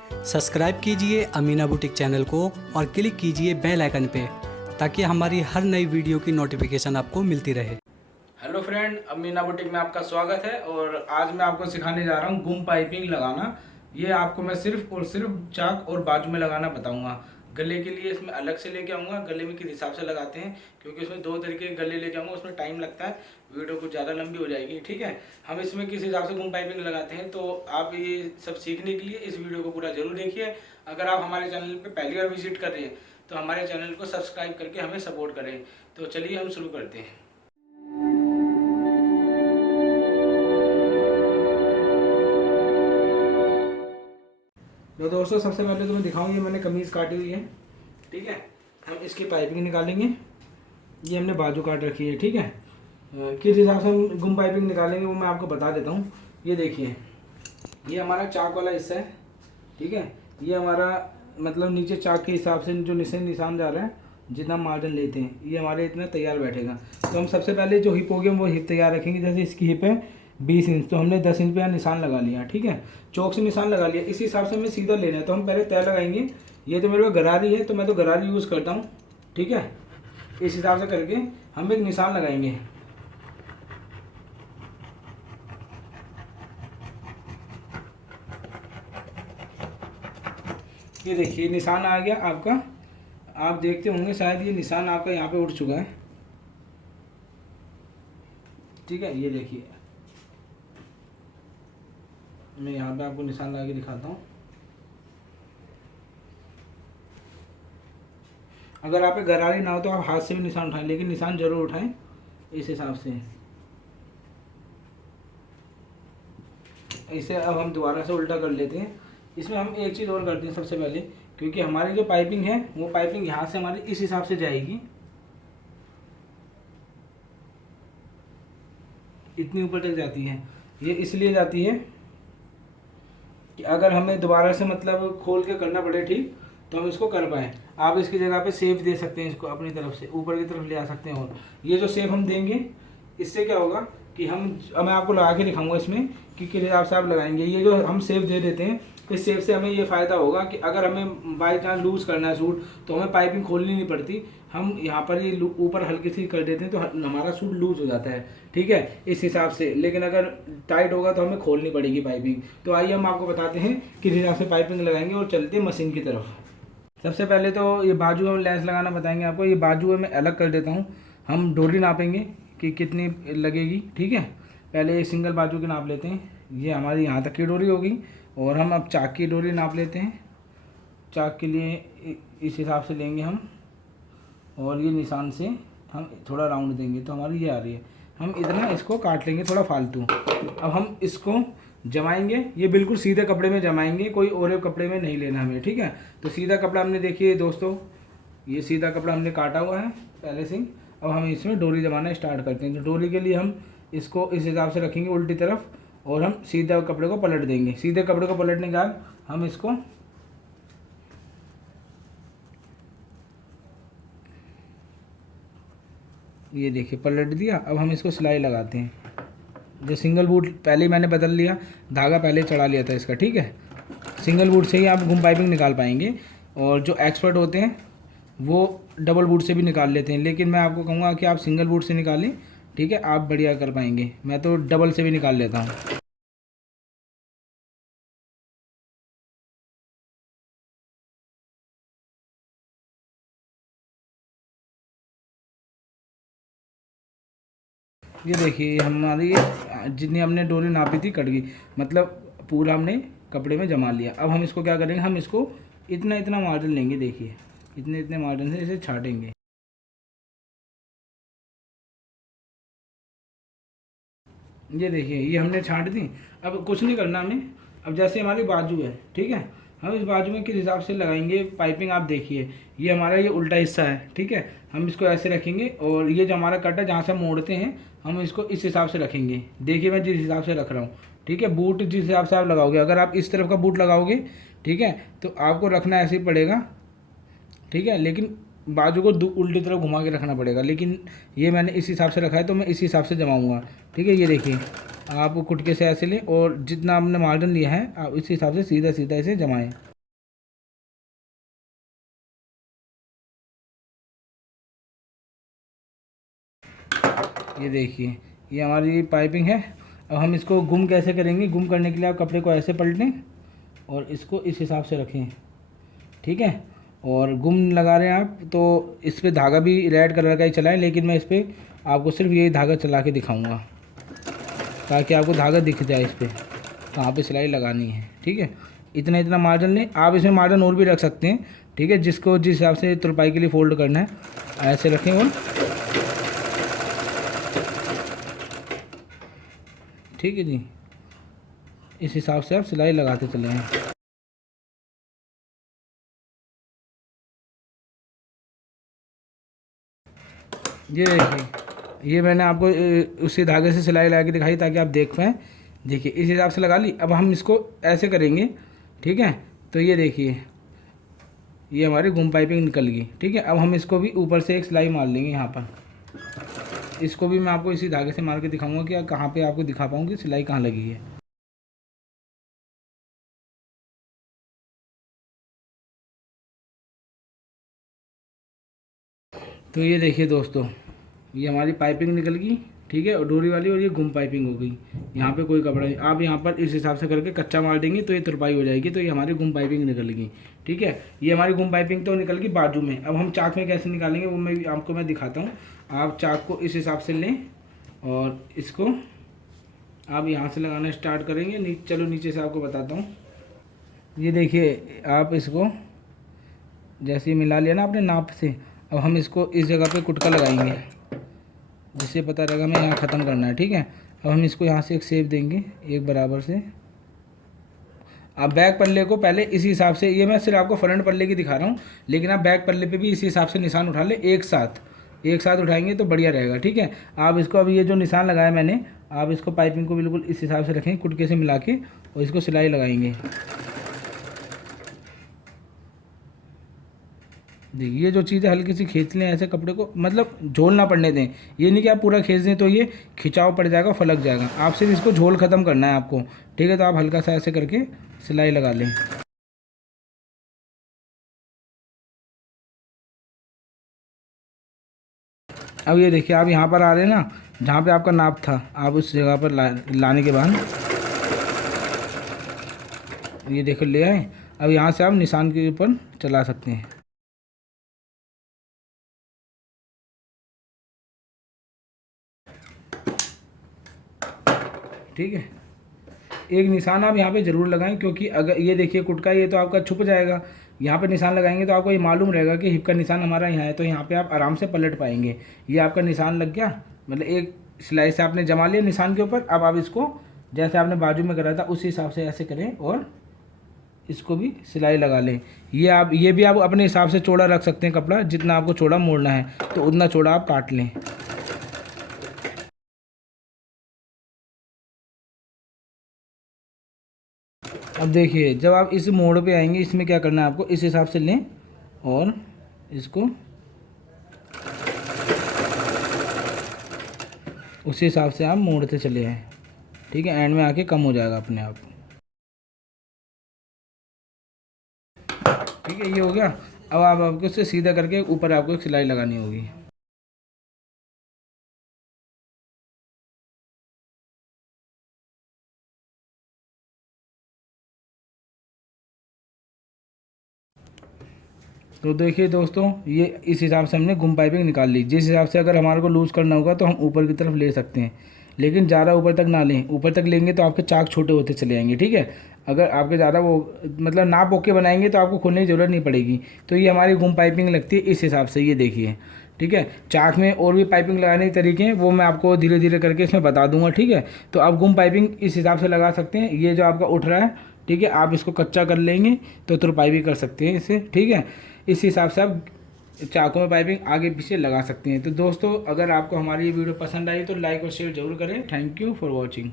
Subscribe कीजिए Amina boutique channel को और क्लिक कीजिए बेल आइकन पे ताकि हमारी हर नई वीडियो की नोटिफिकेशन आपको मिलती रहे। हेलो फ्रेंड, अमीना बुटीक में आपका स्वागत है। और आज मैं आपको सिखाने जा रहा हूँ गुम पाइपिंग लगाना। ये आपको मैं सिर्फ और सिर्फ चाक और बाजू में लगाना बताऊंगा। गले के लिए इसमें अलग से लेके आऊँगा, गले में किस हिसाब से लगाते हैं, क्योंकि इसमें दो तरीके के गले लेके आऊँगा, उसमें टाइम लगता है, वीडियो कुछ ज़्यादा लंबी हो जाएगी। ठीक है, हम इसमें किस हिसाब से गुम पाइपिंग लगाते हैं, तो आप ये सब सीखने के लिए इस वीडियो को पूरा जरूर देखिए। अगर आप हमारे चैनल पर पहली बार विजिट कर रहे हैं तो हमारे चैनल को सब्सक्राइब करके हमें सपोर्ट करें। तो चलिए हम शुरू करते हैं। तो दोस्तों, सबसे पहले तो मैं दिखाऊँ, ये मैंने कमीज़ काटी हुई है। ठीक है, हम इसकी पाइपिंग निकालेंगे। ये हमने बाजू काट रखी है। ठीक है, किस हिसाब से हम गुम पाइपिंग निकालेंगे वो मैं आपको बता देता हूँ। ये देखिए, ये हमारा चाक वाला हिस्सा है। ठीक है, ये हमारा मतलब नीचे चाक के हिसाब से जो निशान जा रहा है, जितना मार्जिन लेते हैं, ये हमारे इतना तैयार बैठेगा। तो हम सबसे पहले जो हिप होगी हम वो हिप तैयार रखेंगे। जैसे इसकी हिप है 20 इंच, तो हमने 10 इंच पे यहाँ निशान लगा लिया। ठीक है, चौक से निशान लगा लिया। इस हिसाब से हमें सीधा लेना है, तो हम पहले तय लगाएंगे। ये तो मेरे पास गरारी है, तो मैं तो गरारी यूज़ करता हूँ। ठीक है, इस हिसाब से करके हम एक निशान लगाएंगे। ये देखिए, निशान आ गया आपका। आप देखते होंगे शायद ये निशान आपका यहाँ पे उठ चुका है। ठीक है, ये देखिए, मैं यहाँ पे आपको निशान लगा के दिखाता हूँ। अगर आप पे गरारी ना हो तो आप हाथ से भी निशान उठाएं, लेकिन निशान जरूर उठाएं इस हिसाब से। इसे अब हम दोबारा से उल्टा कर लेते हैं। इसमें हम एक चीज़ और करते हैं सबसे पहले, क्योंकि हमारी जो पाइपिंग है वो पाइपिंग यहाँ से हमारी इस हिसाब से जाएगी, इतनी ऊपर तक जाती है। ये इसलिए जाती है कि अगर हमें दोबारा से मतलब खोल के करना पड़े ठीक, तो हम इसको कर पाएँ। आप इसकी जगह पे सेफ दे सकते हैं, इसको अपनी तरफ से ऊपर की तरफ ले आ सकते हैं। और ये जो सेफ हम देंगे, इससे क्या होगा कि अब मैं आपको लगा के दिखाऊंगा इसमें कि किस हिसाब से आप लगाएंगे। ये जो हम सेफ दे देते हैं, इस सेफ से हमें ये फ़ायदा होगा कि अगर हमें बाई चांस लूज़ करना है सूट, तो हमें पाइपिंग खोलनी नहीं पड़ती। हम यहाँ पर ये ऊपर हल्की सी कर देते हैं तो हमारा सूट लूज़ हो जाता है। ठीक है, इस हिसाब से। लेकिन अगर टाइट होगा तो हमें खोलनी पड़ेगी पाइपिंग। तो आइए हम आपको बताते हैं किस हिसाब से पाइपिंग लगाएंगे और चलते हैं मशीन की तरफ। सबसे पहले तो ये बाजू में लेस लगाना बताएंगे आपको। ये बाजू में अलग कर देता हूँ। हम डोरी नापेंगे कि कितनी लगेगी। ठीक है, पहले सिंगल बाजू की नाप लेते हैं। ये हमारी यहाँ तक की डोरी होगी। और हम अब चाक की डोरी नाप लेते हैं। चाक के लिए इस हिसाब से लेंगे हम, और ये निशान से हम थोड़ा राउंड देंगे तो हमारी ये आ रही है। हम इतना इसको काट लेंगे थोड़ा फालतू। अब हम इसको जमाएंगे। ये बिल्कुल सीधे कपड़े में जमाएंगे, कोई और कपड़े में नहीं लेना हमें। ठीक है, तो सीधा कपड़ा हमने, देखिए दोस्तों, ये सीधा कपड़ा हमने काटा हुआ है पहले से। अब हम इसमें डोरी जमाना स्टार्ट करते हैं। तो डोरी के लिए हम इसको इस हिसाब से रखेंगे उल्टी तरफ, और हम सीधा कपड़े को पलट देंगे। सीधे कपड़े को पलटने के बाद हम इसको ये देखिए पलट दिया। अब हम इसको सिलाई लगाते हैं। जो सिंगल बूट पहले ही मैंने बदल लिया, धागा पहले चढ़ा लिया था इसका। ठीक है, सिंगल बूट से ही आप गुम पाइपिंग निकाल पाएंगे। और जो एक्सपर्ट होते हैं वो डबल बूट से भी निकाल लेते हैं, लेकिन मैं आपको कहूँगा कि आप सिंगल बूट से निकालें। ठीक है, आप बढ़िया कर पाएंगे। मैं तो डबल से भी निकाल लेता हूँ। ये देखिए, हमारी जितनी हमने डोरी नापी थी कट गई, मतलब पूरा हमने कपड़े में जमा लिया। अब हम इसको क्या करेंगे, हम इसको इतना इतना मार्जिन लेंगे। देखिए, इतने इतने मार्जिन से इसे छाटेंगे। ये देखिए, ये हमने छाट दी। अब कुछ नहीं करना हमें। अब जैसे हमारी बाजू है, ठीक है, हम इस बाजू में किस हिसाब से लगाएंगे पाइपिंग, आप देखिए। ये हमारा ये उल्टा हिस्सा है। ठीक है, हम इसको ऐसे रखेंगे, और ये जो हमारा कट है जहाँ से हम मोड़ते हैं, हम इसको इस हिसाब से रखेंगे। देखिए मैं जिस हिसाब से रख रहा हूँ। ठीक है, बूट जिस हिसाब से आप लगाओगे, अगर आप इस तरफ का बूट लगाओगे, ठीक है, तो आपको रखना ऐसे ही पड़ेगा। ठीक है, लेकिन बाजू को उल्टी तरफ घुमा के रखना पड़ेगा। लेकिन ये मैंने इस हिसाब से रखा है, तो मैं इस हिसाब से जमाऊँगा। ठीक है, ये देखिए, आप कुटके से ऐसे लें, और जितना आपने मार्जिन लिया है आप इस हिसाब से सीधा सीधा इसे जमाएं। ये देखिए ये हमारी पाइपिंग है। अब हम इसको गुम कैसे करेंगे, गुम करने के लिए आप कपड़े को ऐसे पलटें और इसको इस हिसाब से रखें, ठीक है। और गुम लगा रहे हैं आप तो इस पर धागा भी रेड कलर का ही चलाएं, लेकिन मैं इस पर आपको सिर्फ यही धागा चला के दिखाऊंगा ताकि आपको धागा दिख जाए इस पर कहाँ पे सिलाई लगानी है, ठीक है। इतना इतना मार्जिन लें, आप इसमें मार्जिन और भी रख सकते हैं, ठीक है, जिसको जिस हिसाब से तुरपाई के लिए फ़ोल्ड करना है ऐसे रखें। और ठीक है जी, इस हिसाब से आप सिलाई लगाते चले हैं। ये देखिए ये मैंने आपको उसी धागे से सिलाई लगा के दिखाई ताकि आप देख पाएँ। देखिए इस हिसाब से लगा ली। अब हम इसको ऐसे करेंगे, ठीक है। तो ये देखिए ये हमारी गुम पाइपिंग निकल गई, ठीक है। अब हम इसको भी ऊपर से एक सिलाई मार लेंगे यहाँ पर। इसको भी मैं आपको इसी धागे से मार के दिखाऊंगा कि कहाँ पे आपको दिखा पाऊँगी सिलाई कहाँ लगी है। तो ये देखिए दोस्तों ये हमारी पाइपिंग निकल गई, ठीक है, और डोरी वाली, और ये गुम पाइपिंग हो गई। यहाँ पे कोई कपड़ा नहीं, आप यहाँ पर इस हिसाब से करके कच्चा मार देंगे तो ये तुरपाई हो जाएगी। तो ये हमारी गुम पाइपिंग निकल गई, ठीक है। ये हमारी गुम पाइपिंग तो निकल गई बाजू में। अब हम चाक में कैसे निकालेंगे वो मैं दिखाता हूँ। आप चाक को इस हिसाब से लें और इसको आप यहाँ से लगाना स्टार्ट करेंगे। चलो नीचे से आपको बताता हूँ। ये देखिए आप इसको जैसे ही मिला लिया ना आपने नाप से, अब हम इसको इस जगह पे कुटका लगाएंगे जिससे पता रहेगा हमें यहाँ ख़त्म करना है, ठीक है। अब हम इसको यहाँ से एक शेप देंगे एक बराबर से। आप बैक पल्ले को पहले इसी हिसाब से, ये मैं सिर्फ आपको फ्रंट पल्ले की दिखा रहा हूँ, लेकिन आप बैक पल्ले पे भी इसी हिसाब से निशान उठा ले। एक साथ उठाएंगे तो बढ़िया रहेगा, ठीक है। आप इसको अभी ये जो निशान लगाया मैंने, आप इसको पाइपिंग को बिल्कुल इस हिसाब से रखें कुटके से मिला के और इसको सिलाई लगाएंगे। देखिए ये जो चीज़ें हल्की सी खींच लें ऐसे कपड़े को, मतलब झोल ना पड़ने दें। ये नहीं कि आप पूरा खींच दें तो ये खिंचाव पड़ जाएगा, फलक जाएगा। आप सिर्फ इसको झोल ख़त्म करना है आपको, ठीक है। तो आप हल्का सा ऐसे करके सिलाई लगा लें। अब ये देखिए आप यहाँ पर आ रहे हैं ना, जहाँ पे आपका नाप था, आप उस जगह पर लाने के बाद ये देखो ले आए। अब यहाँ से आप निशान के ऊपर चला सकते हैं। ठीक है, एक निशान आप यहाँ पे ज़रूर लगाएं, क्योंकि अगर ये देखिए कुटका ये तो आपका छुप जाएगा। यहाँ पे निशान लगाएंगे तो आपको ये मालूम रहेगा कि हिप का निशान हमारा यहाँ है, तो यहाँ पे आप आराम से पलट पाएंगे। ये आपका निशान लग गया, मतलब एक सिलाई से आपने जमा लिया निशान के ऊपर। अब आप इसको जैसे आपने बाजू में करा था उसी हिसाब से ऐसे करें और इसको भी सिलाई लगा लें। ये भी आप अपने हिसाब से चौड़ा रख सकते हैं कपड़ा, जितना आपको चौड़ा मोड़ना है तो उतना चौड़ा आप काट लें। अब देखिए जब आप इस मोड़ पे आएंगे, इसमें क्या करना है आपको, इस हिसाब से लें और इसको उसी हिसाब से आप मोड़ते चले आए, ठीक है। एंड में आके कम हो जाएगा अपने आप, ठीक है। ये हो गया। अब आप आपको इससे सीधा करके ऊपर आपको एक सिलाई लगानी होगी। तो देखिए दोस्तों ये इस हिसाब से हमने गुम पाइपिंग निकाल ली। जिस हिसाब से अगर हमारे को लूज़ करना होगा तो हम ऊपर की तरफ ले सकते हैं, लेकिन ज़्यादा ऊपर तक ना लें। ऊपर तक लेंगे तो आपके चाक छोटे होते चले जाएंगे, ठीक है। अगर आपके ज़्यादा वो मतलब नाप ओके बनाएंगे तो आपको खोलने की ज़रूरत नहीं पड़ेगी। तो ये हमारी गुम पाइपिंग लगती है इस हिसाब से, ये देखिए, ठीक है। चाक में और भी पाइपिंग लगाने के तरीके हैं, वो मैं आपको धीरे धीरे करके इसमें बता दूंगा, ठीक है। तो आप गुम पाइपिंग इस हिसाब से लगा सकते हैं। ये जो आपका उठ रहा है, ठीक है, आप इसको कच्चा कर लेंगे तो तुरपाई भी कर सकते हैं इससे, ठीक है। इस हिसाब से आप चाकों में पाइपिंग आगे पीछे लगा सकते हैं। तो दोस्तों अगर आपको हमारी ये वीडियो पसंद आई तो लाइक और शेयर जरूर करें। Thank you for watching.